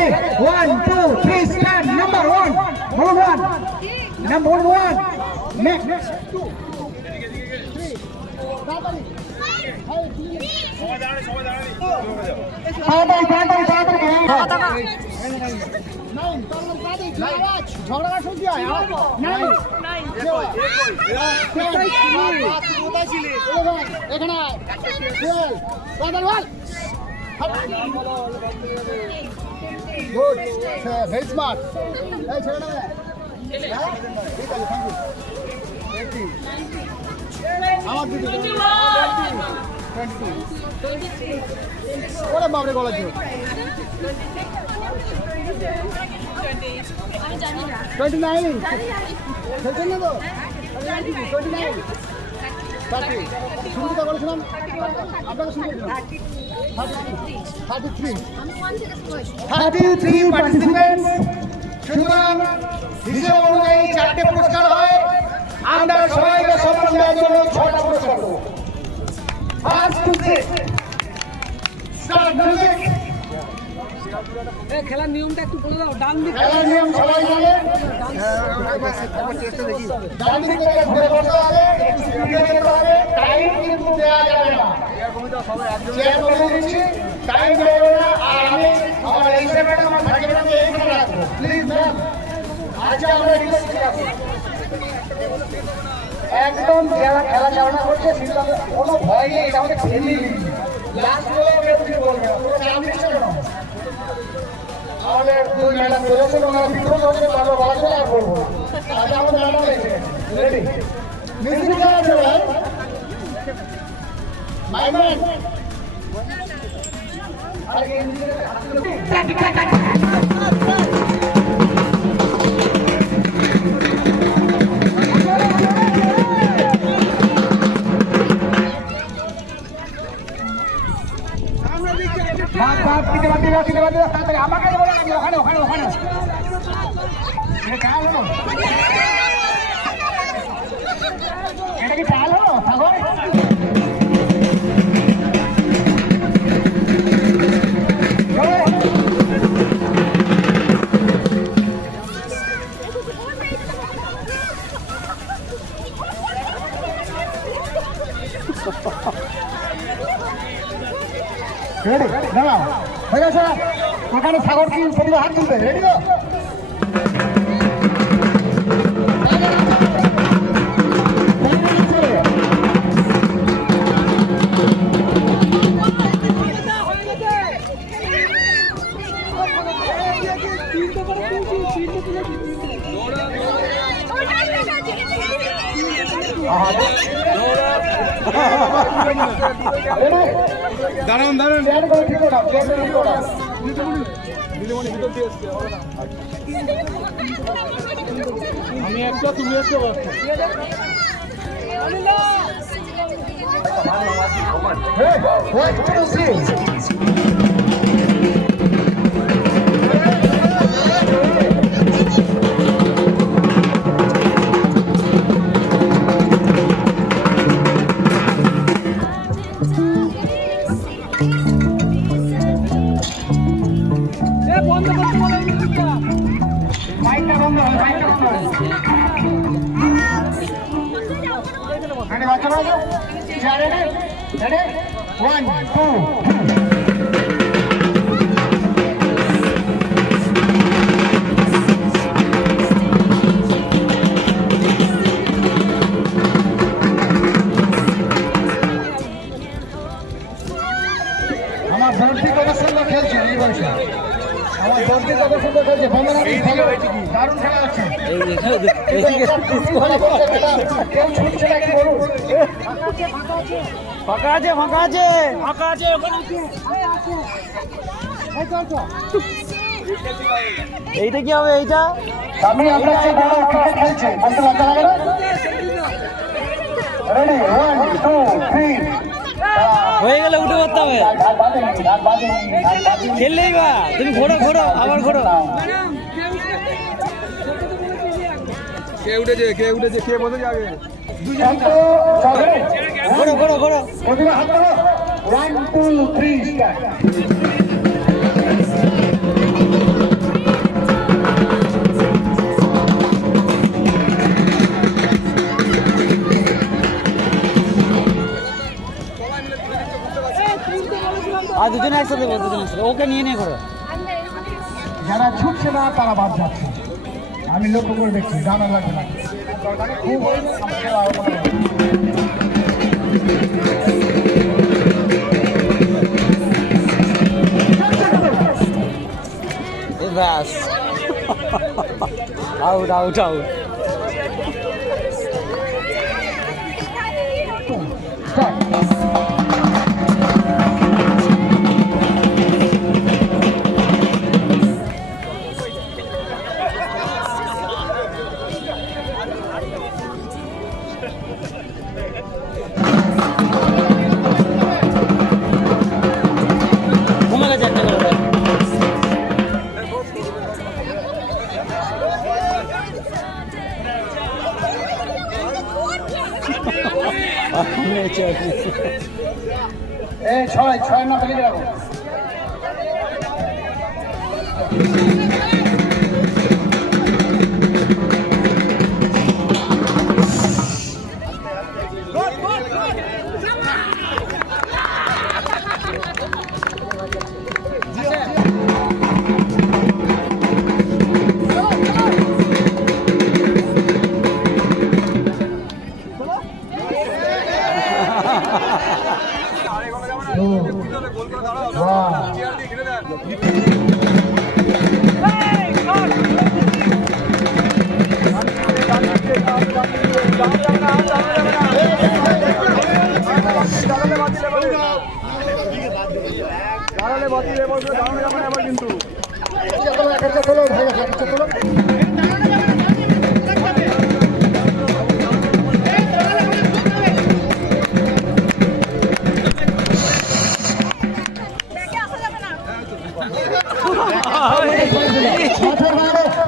1, 2, 3, stand. Number 1. Number 1. Next. ঝগড়া শুনছি এখানে গুড ভেরি স্মার্ট এই ছেলেটা ঠিক আছে থ্যাংক ইউ আমার দিদি 22 ওরে বাবরে গলা ছিল 29 খেলছেন না তো 29 শুরুটা করেছিলাম আপনাকে শুরু করেছিলাম 33 পার্টিসিপেন্টস সুতরাং হিসেব অনুযায়ী 4টে পুরস্কার হয় আমরা সবাইকে সম্মান দেওয়ার জন্য 6টা পুরস্কার দেবো ফার্স্ট টু স্টার্ট মিউজিক খেলার নিয়মটা একটু বলে দাও। ডান দিকে খেলার নিয়ম সবাই জানে ডান দিক থেকে ঘুরে বসতে হবে স্পিডে যেতে হবে টাইম কিন্তু দেওয়া যাবে না চেয়ার বলে দিচ্ছি টাইম দেবে না আর আমি আমার এই সেভেনটা আমার সার্টিফিকেটে এইখানে রাখবো প্লিজ ম্যাম আজকে আমরা রিকোয়েস্ট করব একদম যারা খেলা চালনা করছে সেটা কোনো ভয় নেই এটা আমাদের ফ্রেন্ডলি লাস্ট বলে কেউ কিছু বলবে না তোমরা চাপ দিচ্ছ কেন আমাদের দুই ম্যাডাম বলেছেন ওনারা বিদ্রোহ হচ্ছে বারবার বলা চলে আর বলবো আজ আমাদের ম্যাডাম এসে রেডি মিউজিক চালাচ্ছে ভাই মাই ম্যান আমাকে বলে ওখানে ওখানে ওখানে এটা কি চাল হলো সাগর রেডি দাঁড়াও হয়ে গেছে ওখানে সাগর কি প্রতিভা হাত তুলবে রেডি তো দাঁড়ান দাঁড়ান আমি একটা তুমি একটা আমার দলটি কত সুন্দর খেলছে এই বয়সে আমার দলটি কত সুন্দর খেলছে দারুণ খেলা হচ্ছে কেউ ছুটছে না কি বলুন ফাঁকা আছে ফাঁকা আছে ফাঁকা আছে ওখানে এইটা কি হবে এইটা আমি আমরা ক্রিকেট খেলছে বলতে লজ্জা লাগে না রেডি 1 2 3 হয়ে গেলে উঠে করতে হবে খেললেই বা তুমি ঘোরো ঘোরো আবার ঘোরো কে উঠেছে কে বসে যাবে ঘোরো ঘোরো ঘোরো 1 2 3 স্টার্ট আর দুজনে একসাথে দেবো, দুজনে একসাথে। ওকে নিয়ে নিয়ে ঘোরো। যারা ছুটছে না তারা বাদ যাচ্ছে, আমি লক্ষ্য করে দেখছি। জানা লাগবে না খুব হয়েছে, আমার খেলা আরো মনে হয়। ব্যাস, আউট আউট আউট। কমে গেছে একটা করে। এই ছয় ছয় না ফেলে রাখো।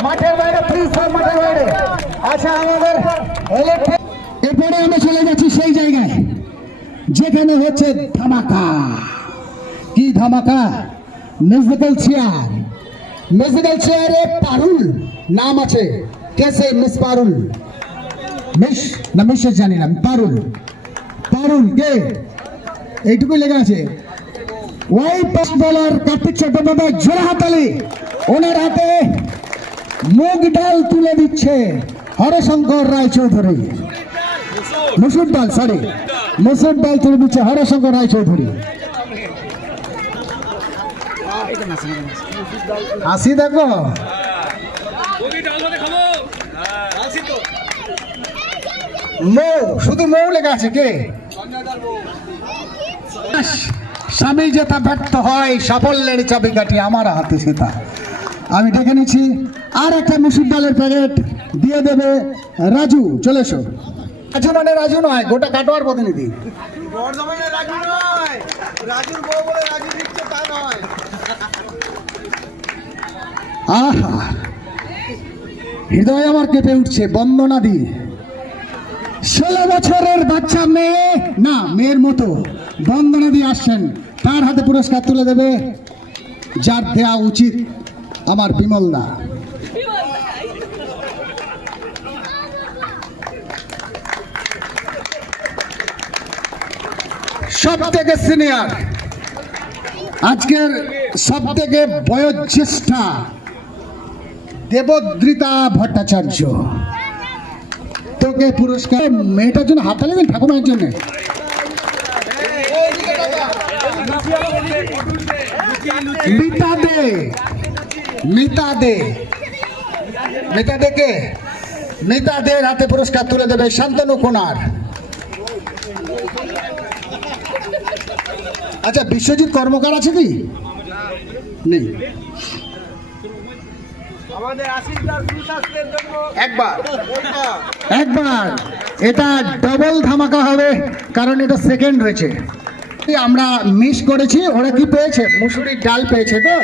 মাঠের বাইরে প্লিজ, মাঠের বাইরে। আচ্ছা, আমাদের এরপরে আমরা চলে যাচ্ছি সেই জায়গায় যেখানে হচ্ছে ধামাকা। কি ধামাকা? Musical chair. মিউজিক্যাল চেয়ারে পারুল নাম আছে। কেসে মিস পারুল? মিস না মিসেস জানি না, পারুল। পারুল কে? এইটুকুই লেখা আছে। ওই ফাস্ট বোলার কার্তিক চট্টোপাধ্যায়, জোড়া হাতালি। ওনার হাতে মুগ ডাল তুলে দিচ্ছে হরশঙ্কর রায়চৌধুরী। মুসুর ডাল, সরি, মুসুর ডাল তুলে দিচ্ছে হরশঙ্কর রায়চৌধুরী। হাসি দেখো, মৌ, শুধু মৌ লেখা আছে। কে? স্বামী যেটা ব্যর্থ হয় সাফল্যের চাবিকাঠি আমার হাতে সেটা। আমি দেখে নিচ্ছি। আর একটা মুসুর ডালের প্যাকেট দিয়ে দেবে রাজু। চলে এসো। রাজু মানে রাজু নয়, গোটা কাটোয়ার প্রতিনিধি। আহা, হৃদয় আমার কেঁপে উঠছে। বন্দনা দি 16 বছরের বাচ্চা মেয়ে, না মেয়ের মতো বন্দনা দিয়ে আসছেন। তার হাতে পুরস্কার তুলে দেবে, যার দেওয়া উচিত আমার বিমল দা। সব থেকে সিনিয়র, আজকের সব থেকে বয়োজ্যেষ্ঠা দেবদ্রিতা ভট্টাচার্য। তোকে পুরস্কার। মেয়েটার জন্য হাততালি দিন, ঠাকুমার জন্য। মিতা দে, মিতা দে, মিতা দে কে? মিতা দে হাতে পুরস্কার তুলে দেবে শান্তনু কোনার। আচ্ছা, বিশ্বজিৎ কর্মকার আছে কি? নেই। একবার একবার এটা ডবল ধামাকা হবে, কারণ এটা সেকেন্ড রয়েছে। আমরা মিস করেছি। ওরা কি পেয়েছে? মুসুরির ডাল পেয়েছে। তো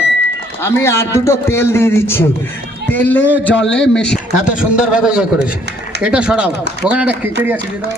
আমি আর দুটো তেল দিয়ে দিচ্ছি। তেলে জলে মেশে এত সুন্দরভাবে ইয়ে করেছে। এটা সরাও, ওখানে একটা খিচুড়ি আছে যেটা